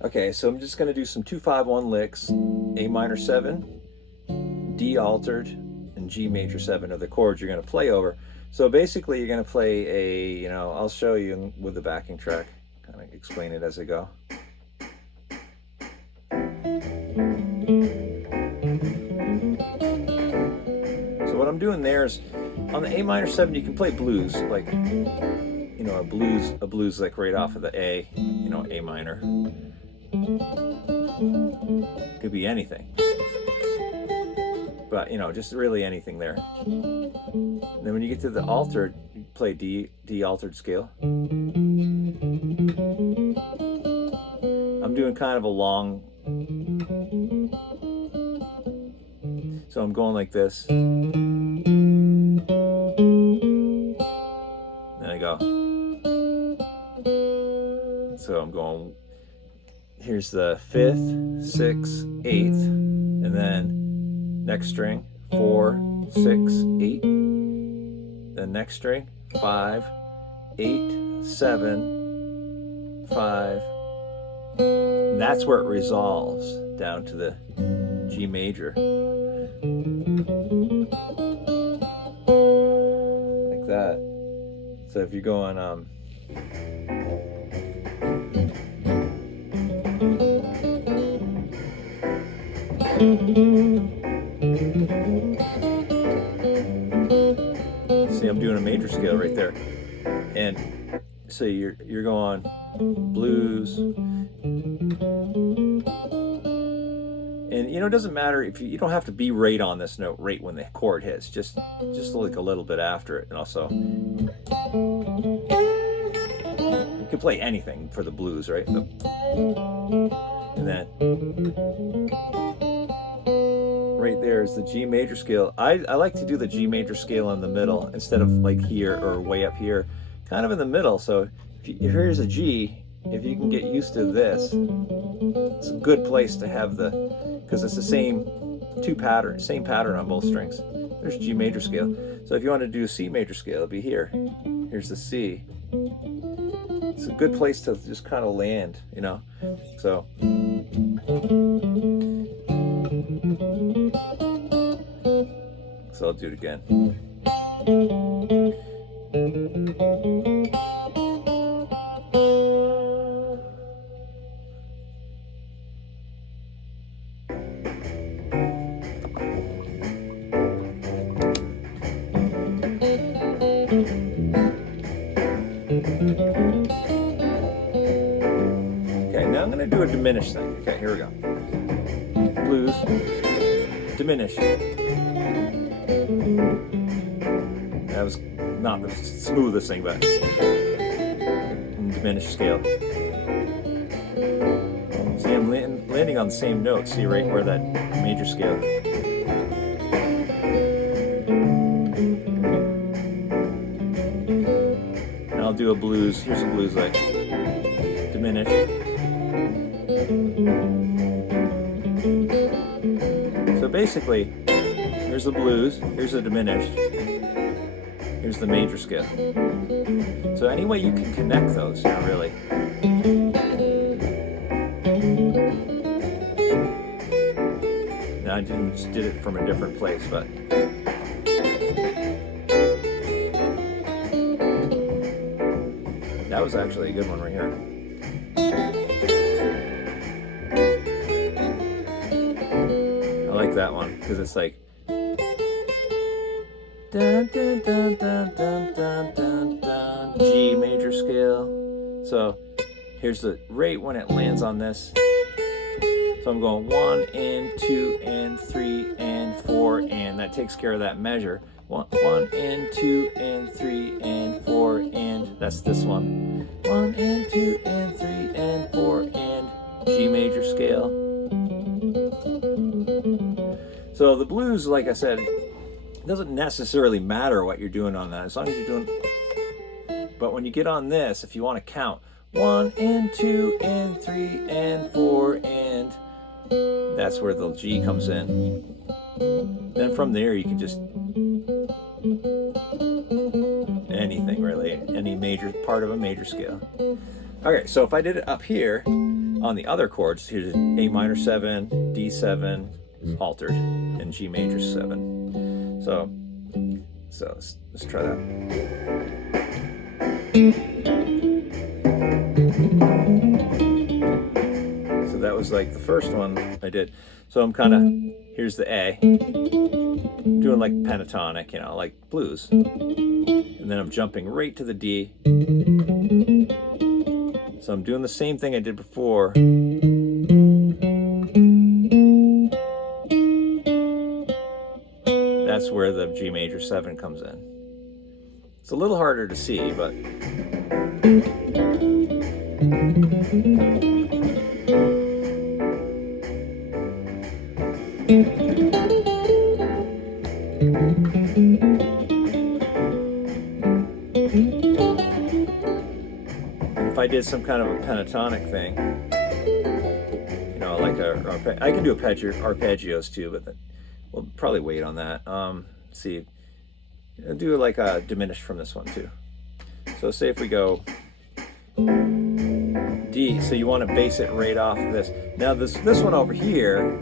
Okay, so I'm just going to do some 2-5-1 licks. A minor 7, D altered, and G major 7 are the chords you're going to play over. So basically you're going to play a, I'll show you with the backing track, kind of explain it as I go. So what I'm doing there is, on the A minor 7 you can play blues, like, a blues like right off of the A, A minor. Could be anything, but just really anything there. And then when you get to the altered, you play D altered scale. I'm doing kind of a long, so I'm going like this. Then I go. So I'm going, here's the 5th, 6th, 8th, and then next string, 4, 6, 8. Then next string, 5, 8, 7, 5. And that's where it resolves down to the G major. Like that. So if you're going, see, I'm doing a major scale right there, and so you're going blues, and it doesn't matter if you don't have to be right on this note right when the chord hits, just like a little bit after it. And also you can play anything for the blues, right? And then right there is the G major scale. I like to do the G major scale in the middle instead of like here or way up here, kind of in the middle. So if here's a G, if you can get used to this, it's a good place to have because it's the same same pattern on both strings. There's G major scale. So if you want to do a C major scale, it'll be here. Here's the C. It's a good place to just kind of land, So I'll do it again. Okay, now I'm going to do a diminished thing. Okay, here we go. Blues, diminish. That was not the smoothest thing, but in diminished scale. See, I'm landing on the same note. See right where that major scale. And I'll do a blues. Here's a blues like diminish. So basically, here's the blues, here's the diminished, here's the major scale. So any way you can connect those, really. Now I just did it from a different place, but that was actually a good one right here. I like that one because it's like dun, dun, dun, dun, dun, dun, dun, dun, G major scale. So here's the rate when it lands on this. So I'm going 1 and 2 and 3 and 4, and that takes care of that measure. 1 and 2 and 3 and 4, and that's this one. 1 and 2 and 3 and 4 and G major scale. So the blues, like I said, it doesn't necessarily matter what you're doing on that, as long as you're doing. But when you get on this, if you want to count 1 and 2 and 3 and 4, and that's where the G comes in. Then from there you can just anything really, any major part of a major scale. Okay, so if I did it up here, on the other chords, here's A minor 7, D7, altered, and G major 7. So let's try that. So that was like the first one I did. So I'm kind of, here's the A, doing like pentatonic, you know, like blues. And then I'm jumping right to the D. So I'm doing the same thing I did before. That's where the G major 7 comes in. It's a little harder to see, but if I did some kind of a pentatonic thing, you know, like I can do arpeggios too, but we'll probably wait on that. See, I'll do like a diminished from this one too. So say if we go D, so you want to base it right off of this. Now this one over here,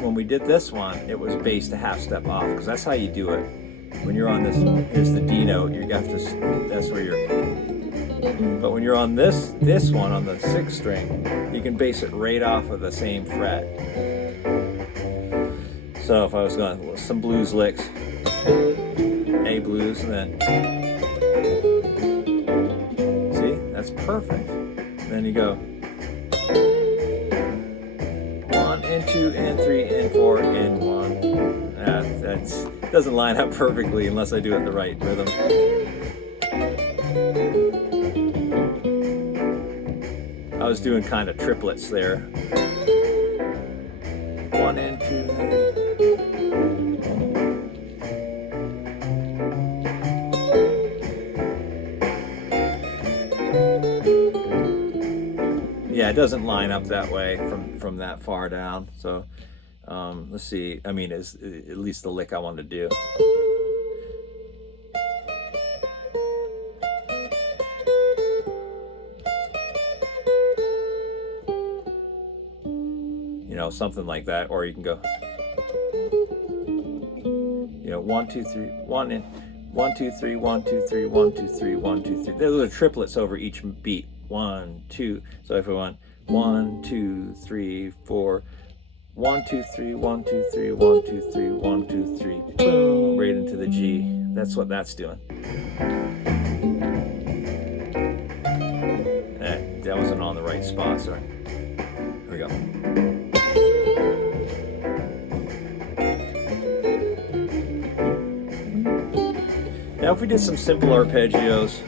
when we did this one, it was based a half step off, because that's how you do it. When you're on this, here's the D note, you got this, that's where you're, but when you're on this one, on the 6th string, you can base it right off of the same fret. So if I was going some blues licks, A blues, and then, see, that's perfect. And then you go 1 and 2 and 3 and 4 and 1. That doesn't line up perfectly unless I do it the right rhythm. I was doing kind of triplets there. 1 and 2. Yeah, it doesn't line up that way from that far down. So let's see. I mean, is at least the lick I wanted to do. You know, something like that, or you can go, you know, 1 2 3 1 and 1 2 3 1 2 3 1 2 3 1 2 3. Those are triplets over each beat. 1 2. So if I went 1 2 3 4, 1 2 3 1 2 3 1 2 3 1 2 3, boom, right into the G. That's what that's doing. That wasn't on the right spot. Sorry. Here we go. Now if we did some simple arpeggios,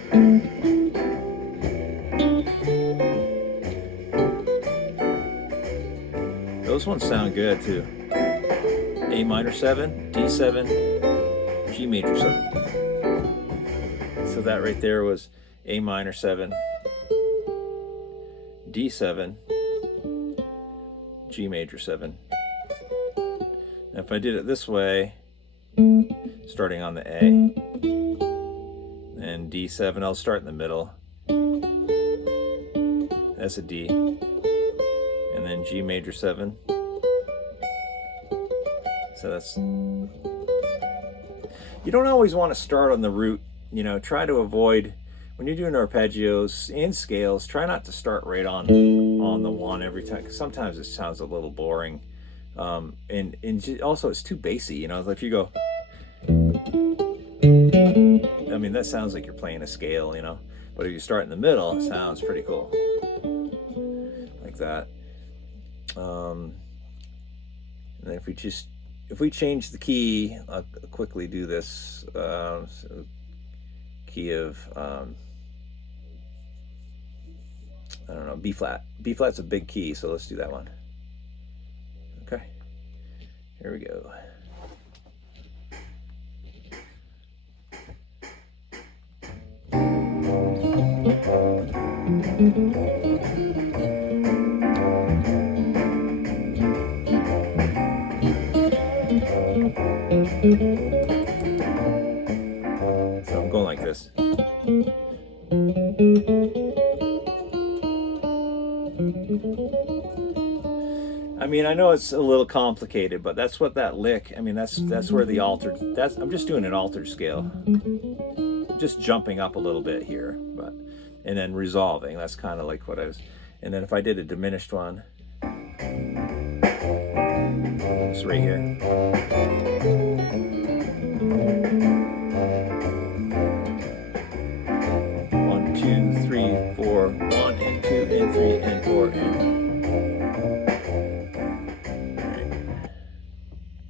those ones sound good too. A minor 7, D7, G major 7. So that right there was A minor 7, D7, G major 7. Now if I did it this way, starting on the A, and D7, I'll start in the middle. That's a D. And then G major 7. So that's, you don't always want to start on the root, you know, try to avoid, when you're doing arpeggios and scales, try not to start right on the one every time, because sometimes it sounds a little boring. And also it's too bassy, you know, if you go, I mean, that sounds like you're playing a scale, you know, but if you start in the middle, it sounds pretty cool. Like that. And if we change the key, I'll quickly do this. So key of I don't know, B flat. B flat's a big key, so let's do that one. Okay, here we go. So I'm going like this. I mean, I know it's a little complicated, but that's what that lick, I mean, that's where the altered, I'm just doing an altered scale. Just jumping up a little bit here, but, and then resolving, that's kind of like what I was, and then if I did a diminished one, it's right here.